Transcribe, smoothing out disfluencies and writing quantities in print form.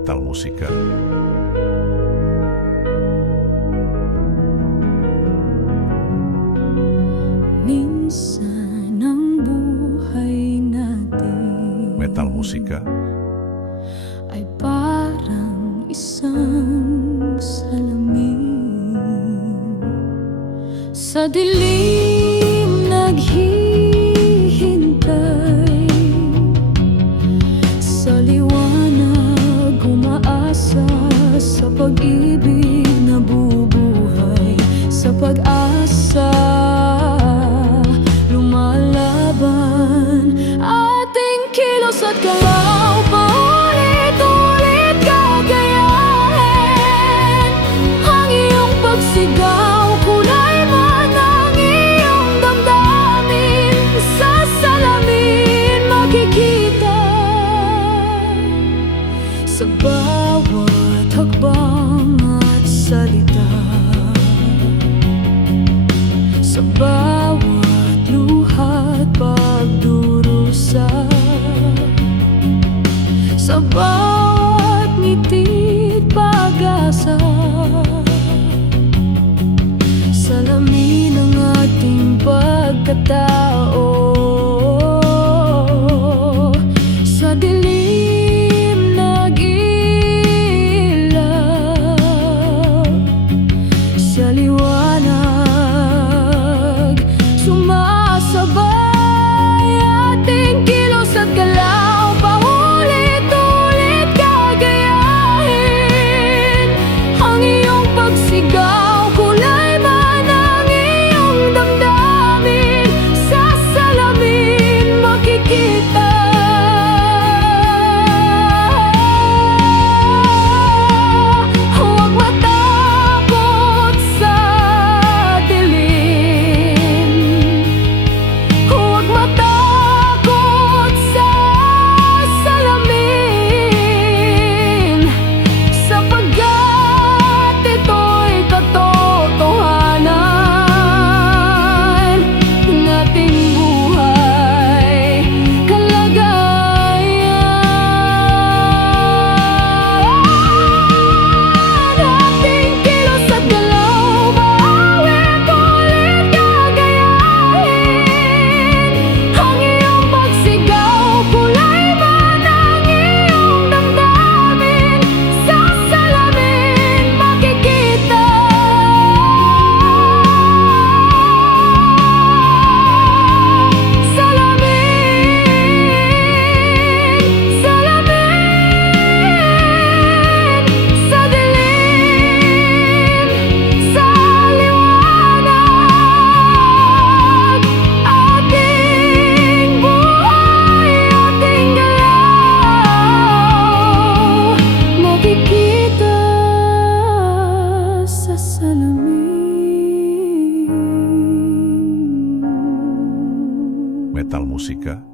Metal Musika. Minsan ang buhay natin Metal Musika. ay parang isang salamin. Sa dilim naghihintay, sa liwanag umaasa, sa pag-ibig nabubuhay, sa pag-asa lumalaban. Ating kilos at galaw paulit-ulit gagayahin ang iyong pagsigaw, kulay man ang iyong damdamin. Sa salamin makikita, sa bawat hakbang at salita, sa bawat luha at pagdurusa, sa bawat ngiti at pag-asa. Salamin ang ating pagkatao. Sa dilim nag-iilaw, sa liwanag sumasabay. Ating kilos at galaw paulit-ulit gagayahin ang iyong pagsigaw, kulay man ang iyong damdamin. Sa salamin makikita, huwag matakot sa dilim, huwag matakot sa salamin, sapagkat ito'y katotohanan ng ating buhay, kalagayan. Ating kilos at galaw paulit-ulit gagayahin ang iyong pagsigaw, kulay man ang iyong damdamin. Sa salamin makikita, salamin, sa dilim, sa liwanag, ating buhay, ating galaw makikita sa salamin. Metal Musika.